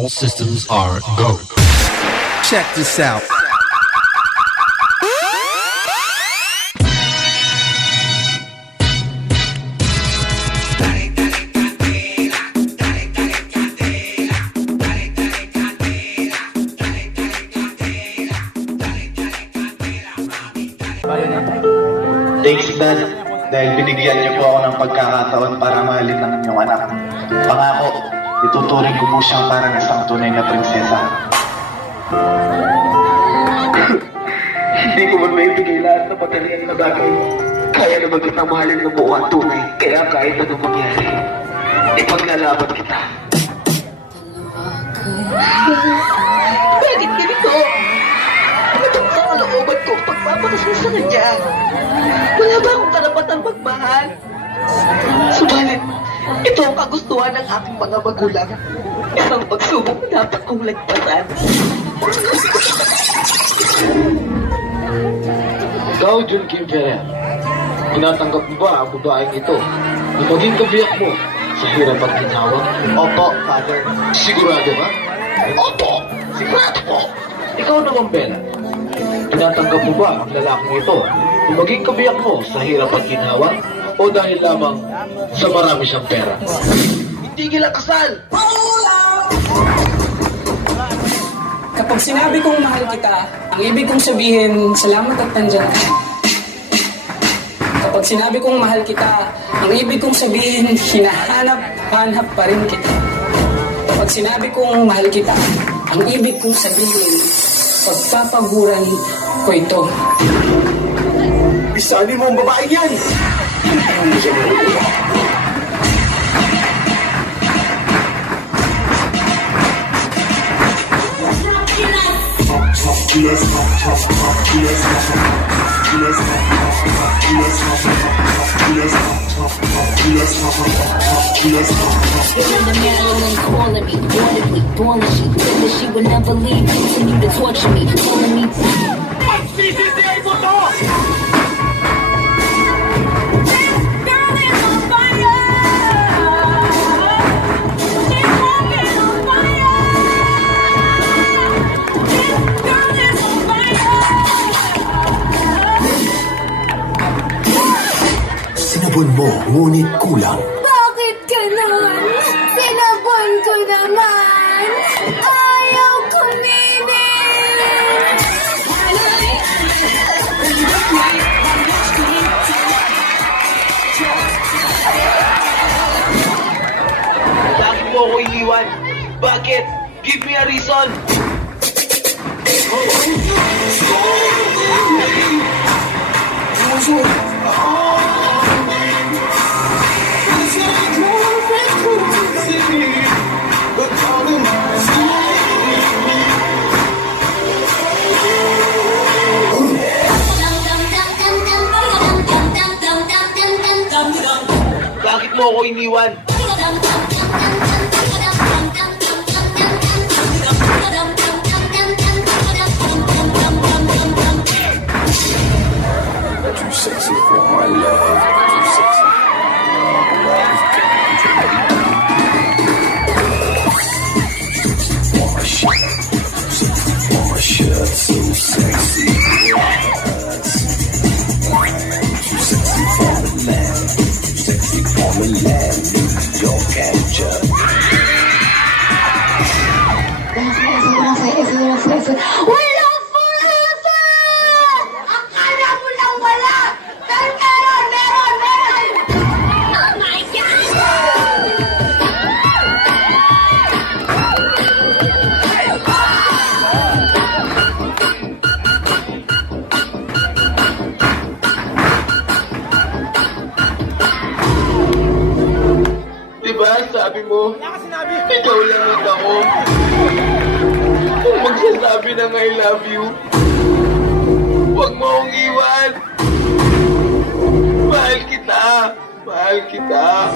All systems are go. Check this out. Thanks, Dad, dahil binigyan niyo po ako ng pagkakataon para mahalin ang inyong anak. Pangako, ituturing ko po siyang parang isang tunay na prinsesa. Hindi ko man maibigay lahat ng material na bagay. Kaya naman kitang mahalin ng buo at tunay. Kaya kahit anong mangyari, ipaglalaban kita. Bakit ganito? Itong sa kalooban ko pagpapakasal sa kanya. Wala ba akong karapatang magmahal? Subalit, ito ang kagustuhan ng aking mga magulang. Isang pagsubok na dapat kong lagpasan. Ikaw, Jun Kim Ferrer, tinatanggap mo ba ang babaeng ito na maging kabiyak mo sa hirap at ginawa? Opo, Father. Sigurado ba? Opo! Sigurado po! Ikaw naman, Bella, tinatanggap mo ba ang lalaking ito na maging kabiyak mo sa hirap at ginawa o dahil lamang sa marami siyang pera? Tigil ang kasal! Kapag sinabi kong mahal kita, ang ibig kong sabihin, salamat at nandyan ka. Kapag sinabi kong mahal kita, ang ibig kong sabihin, hinahanap-hanap pa rin kita. Kapag sinabi kong mahal kita, ang ibig kong sabihin, pagpapaguran ko ito. Isali mo ang babaeng yan! Calling me, audibly, boiling. She said that she would never leave, continue to torture me, telling me. Sinabon mo, ngunit kulang. Bakit ganon? Sinabon ko naman. Ayaw kumibig. Bakit mo ako iniwan? Bakit? Give me a reason! Bakit mo ako iniwan? Too sexy for my love. Too sexy for my shirt. So sexy. Too sexy for the land. Too sexy for the land. New York and Jersey. Wala forever! Akala mo lang wala! Pero meron! Oh my God! Diba, sabi mo, ikaw lang at ako. Kung magsasabi ng I love you, huwag mo akong iwan. Mahal kita. Mahal kita.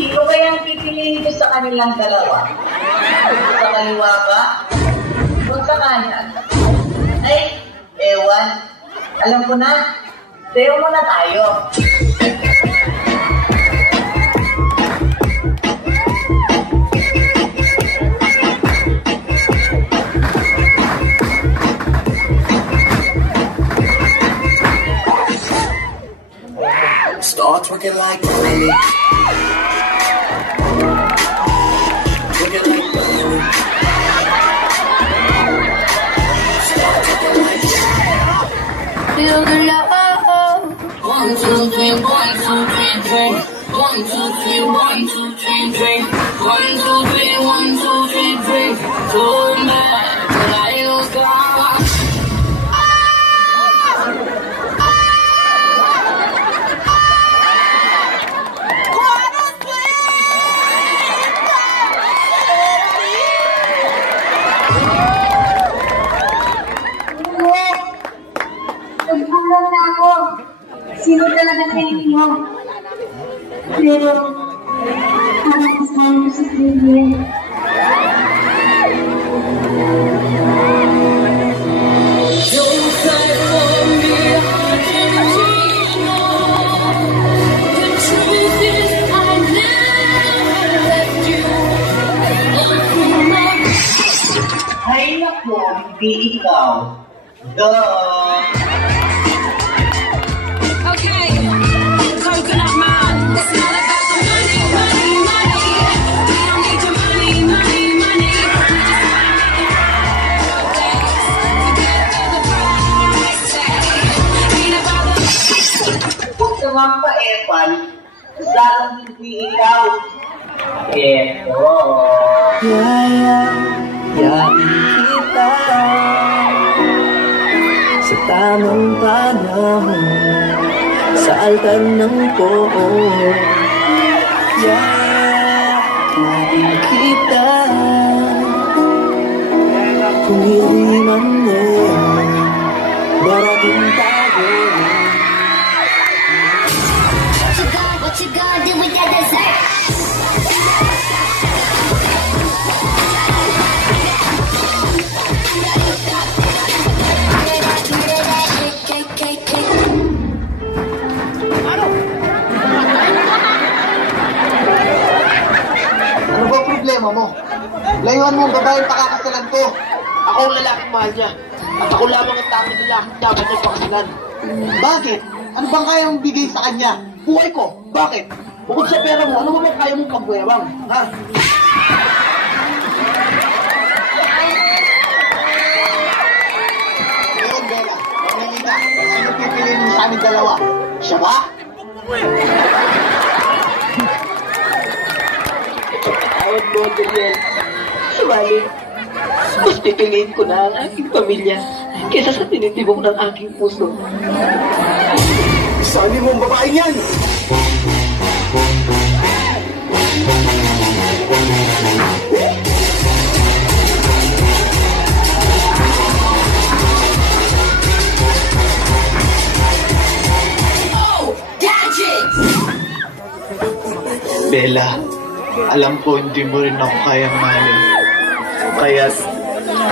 Sino kaya ang pipiliin ko sa kanilang dalawa. Sa kaliwa ba? O sa kanan? Ay, ewan. Alam ko na. Sayo muna tayo. Start twerking like Miley. Twerking like Miley. Start twerking like Feel the love. 1, 2, 3, 1, 2, 3, drink. 1, 2, 3, 1, 2, 3, drink. 1, 2, 3, 1, 2, 3, drink. Told me that I was gone. Nagkulang na ako. Sino talaga sa inyo? Pero, parang kasama si Julian. Ay, naku, hindi ikaw. Duh! Okay, coconut man. It's not about the money, money, money. We don't need your money, money, money. We just wanna make it together the price tag. Ain't about the Huwag ka nga pa-epal. Lalong hindi ikaw. Eto. Yayain kita sa tamang panahon, sa altar ng poon. Yayain kita kung hindi man ngayon, darating tayo. what you gonna do with that dessert? Ano ba problema mo? Layuan mo ang babaeng pakakasalan ko. Ako ang lalaking mahal niya. At ako lamang ang tanging lalaking dapat niya pakasalan. Bakit? Ano bang kaya mong bigay sa kanya? Buhay ko. Bakit? Bukod sa pera mo, ano ba bang kaya mong pagwewang? Ha? Ngayon, Bella, mamili ka. Sino pipiliin mo sa aming dalawa? Siya ba? Tawad mo, Julian. Subalit, mas pipiliin ko na ang aking pamilya kaysa sa tinitibok ng aking puso. Saan mo ang babaeng yan? Bella, alam ko hindi mo rin ako kayang mahalin. Kaya't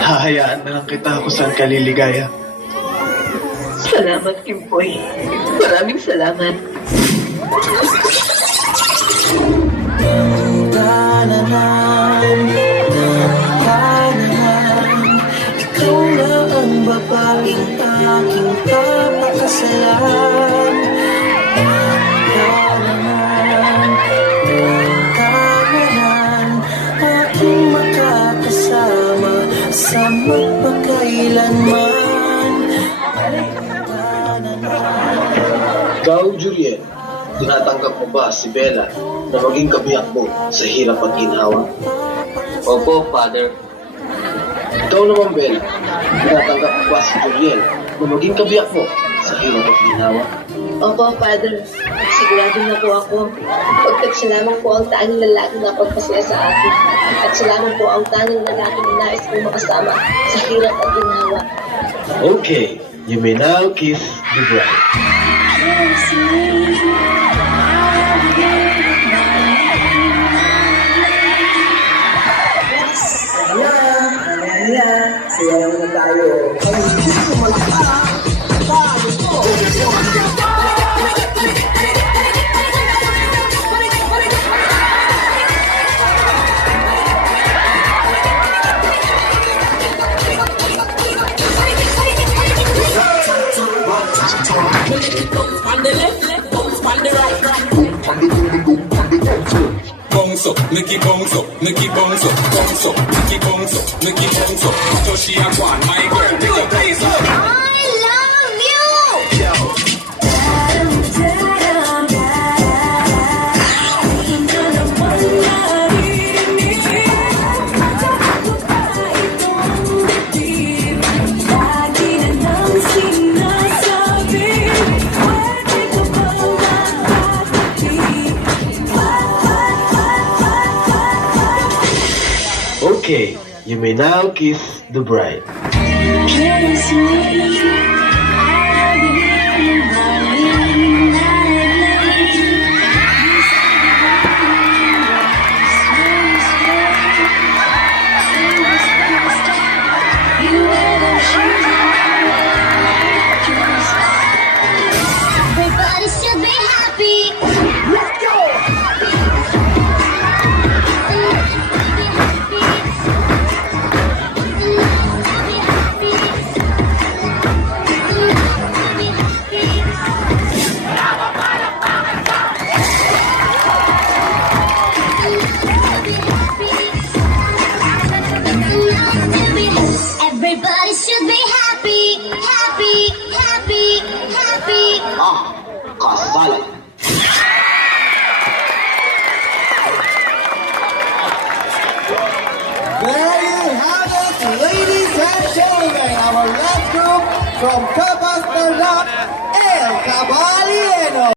hahayaan na lang kita kung saan ka liligaya. Salamat, Kimpoy. Maraming salamat. Ikaw na ang babaeng aking papakasalan. Aking makakasama sa magpakailanman. Ikaw, Juliet, tinatanggap mo ba si Bella na maging kabiyak mo sa hirap at ginhawa? Opo, Father. Ikaw naman, Bella, tinatanggap mo ba si Juliet na maging kabiyak mo sa hirap at ginhawa? Opo, Father. Sigurado na po ako. Pagkat siya lamang po ang tanging lalaki na pagpasaya sa akin. At siya lamang po ang tanging lalaki na nais kong makasama sa hirap at ginawa. Okay, you may now kiss the bride. Bounce up, make it bounce up, make it bounce up, bounce up, make it bounce up, make it bounce up. So she a one, my girl, make a place up. I love you. Okay, you may now kiss the bride. Everybody should be happy. Let's go. Everybody should be happy, happy, happy, happy. Ah, kasalan. There you have it, ladies and gentlemen, our last group from Cabas Tarlac, El Caballero.